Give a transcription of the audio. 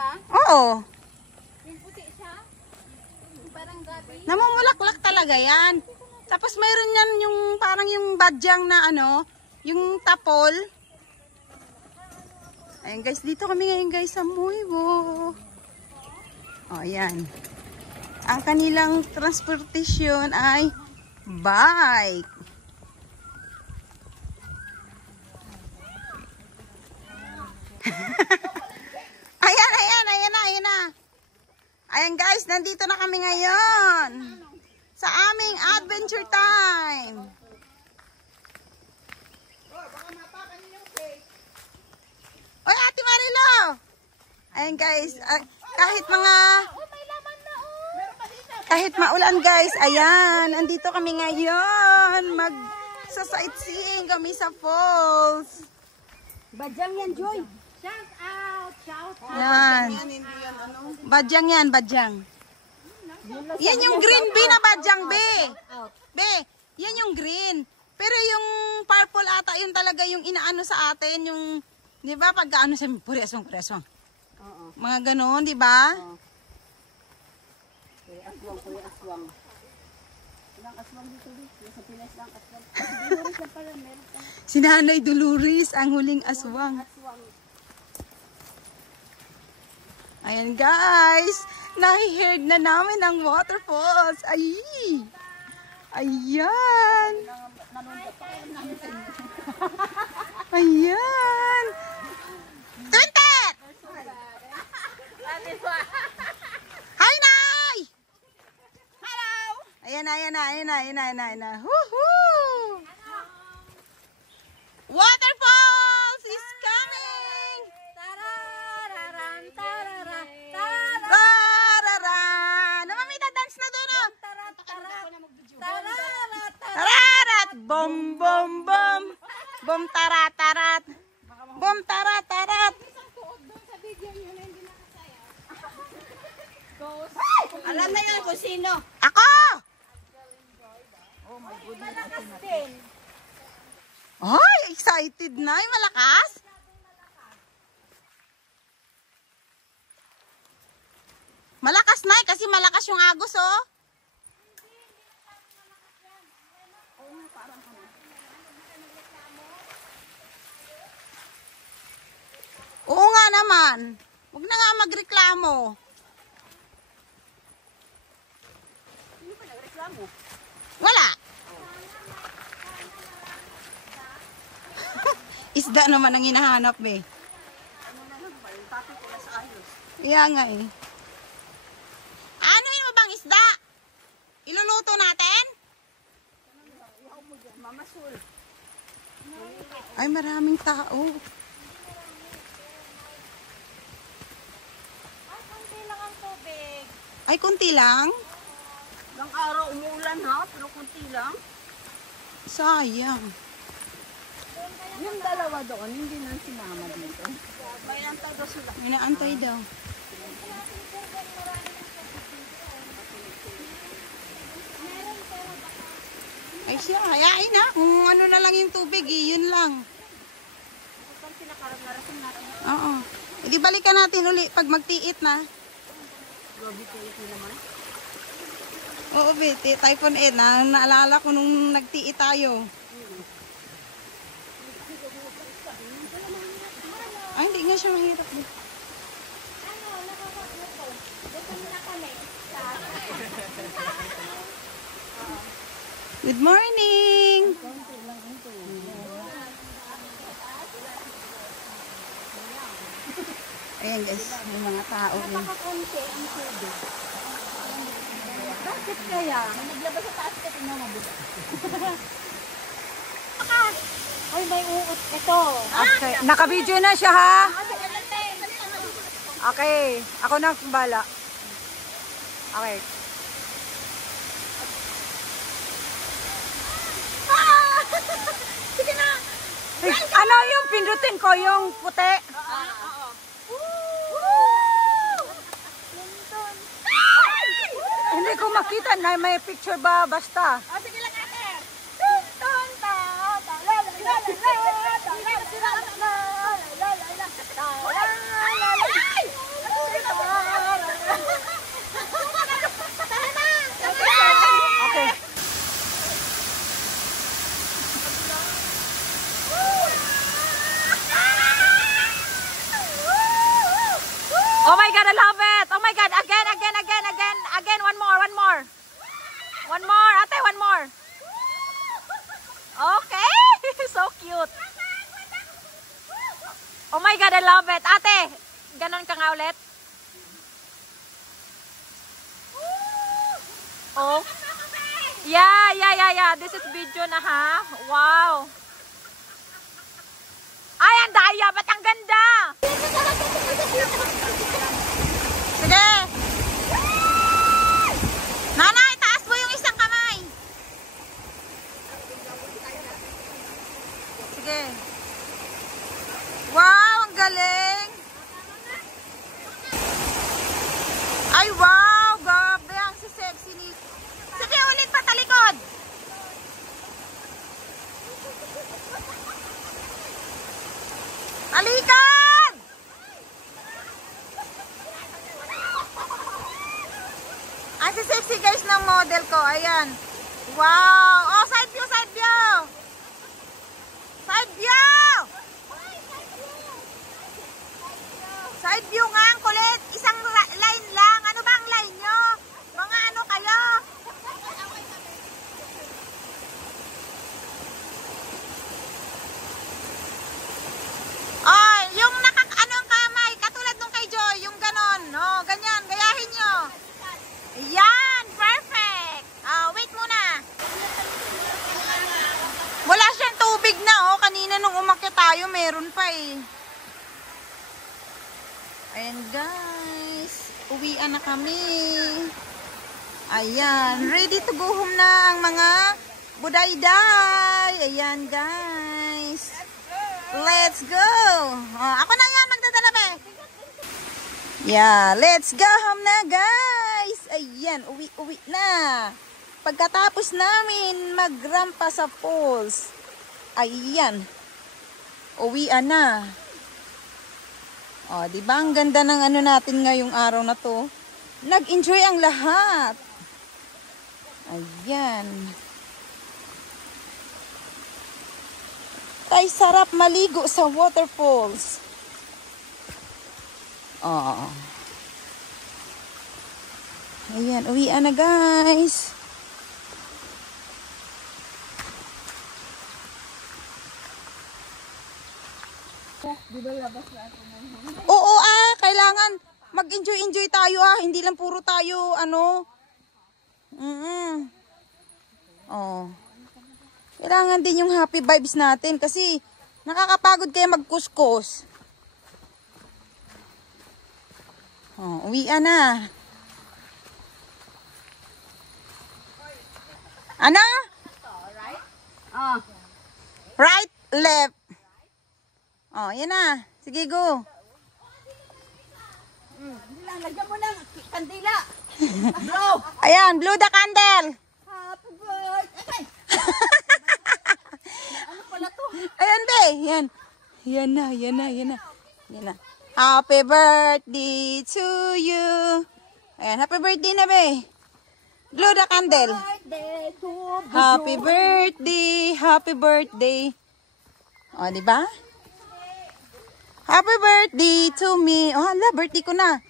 ba? Oo. Yung puti siya? Yung parang gabi? Namumulaklak talaga yan. Tapos mayroon yan yung parang yung badyang na ano, yung tapol. Ayan guys, dito kami ngayon guys sa Muibo. O, ayan. Ang kanilang transportasyon ay bike. Ayan na. Ayan guys, nandito na kami ngayon sa aming adventure time. Oy, Ate Marilo! Ayan guys, kahit maulan guys, ayan, andito kami ngayon. Mag-sightseeing kami sa falls. Badyang yan, Joy. Shout out, shout out. Yan. Badyang yan, badyang. Yan yung green bee na badyang bee. Be, yan yung green. Pero yung purple ata, yun talaga yung inaano sa atin, yung, di ba, pagkaano sa puri aswang. Mga ganon, di ba? Kuya aswang. Ilang aswang dito, sa Pinas lang aswang. Si Nanay Dolores, ang huling aswang. Ayan guys, nahi-heard na namin ang waterfalls. Ay! Ayan! Ayan! Tuntet! Hi, Nay! Hello! Ayan na. Woohoo! Waterfalls is coming! Tararat! Bom, bom, bom! Bom, tarat! Bom, tarat! Alam na yan kung sino. Ako! Ay, excited na. Ay, malakas? Malakas na kasi malakas yung agos, oh. Oo nga naman. Huwag na nga magreklamo. Sino pa nagreklamo? Wala. Isda naman ang hinahanap, be. Ano na lang ba? Yung topic ko na sa ayos. Iya nga eh. Ano yung bang isda? Iluluto natin? Ihaw mo dyan, mamasul. Ay, maraming tao. Konti lang ang tubig. Ay, kunti lang? Ilang araw umuulan ha, pero konti lang. Sayang. Yung dalawa doon, hindi na sinama dito. May antay daw sila. Inaantay daw. Ay siya, hayain na. Kung ano na lang yung tubig, yun lang. Kapag pinakarap-narasin natin. Oo. E di balikan natin uli pag magtiit na. Grabe kalit nyo naman. Oo, bete. Typhoon Ed na. Naalala ko nung nagtiit tayo. Ay, hindi nga siya mahirap. Good morning! Ayan guys, may mga tao. Napakakonti ang tubig. Bakit kaya? May naglabas sa taas ka, tingnan mo mabuti. Ay, may uot ito. Okay, naka-video na siya ha. Okay, ako na bala. Okay. Sige na! Ay, ano yung pindutin ko, yung puti? Hindi ko makita na may picture ba basta. Sige lang ate! I love it. Oh my God, again. One more. Ate, one more. Okay, so cute. Oh my God, I love it. Ate, ganon ka nga ulit. Oh. Yeah. This is video na ha. Wow. Ay, ang daya. Ba't ang ganda? Sige. Nanay, taas mo yung isang kamay. Sige. Wow, ang galing. Ay, wow. Grabe, ang sexy ni... Sige, ulit pa talikod. Talikod! Ang sexy guys ng model ko. Ayan. Wow. Oh, side view. Side view nga, ang kulit. Isang line lang. Ano ba ang line nyo? Mga ano kayo? Oh, yung ano ang kamay. Katulad nung kay Joy. Yung ganon. Oh, ganyan. Gayahin nyo. Yan. Perfect. Wait muna. Wala siyang tubig na. Oh, kanina nung umakyat tayo, meron pa eh. Ayan guys, uwian na kami. Ayan, ready to go home na ang mga budayday. Ayan guys. Let's go. Oh, ako na yan, magdadala be. Yeah, let's go home na guys. Ayan, uwi na. Pagkatapos namin magrampa sa falls. Ayan, uwian na. Oh, di ba ang ganda ng ano natin ngayong araw na to? Nag-enjoy ang lahat. Ayan. Ay, sarap maligo sa waterfalls. Oh. Ayan, uwian na guys. Oo kailangan mag-enjoy tayo hindi lang puro tayo ano. Oh. Kailangan din yung happy vibes natin kasi nakakapagod kayo magkuskus. Oh, uwian na. Ano? Right, left. Oh, yan na. Sige, go. Lagyan mo ng kandila. Blow. Ayan, blow the candle. Happy birthday. Ano pala to? Ayan, be. Yan na. Happy birthday to you. Ayan, happy birthday na, be. Blow the candle. Happy birthday. O, diba? Happy birthday to me. Oh, hala, birthday ko na.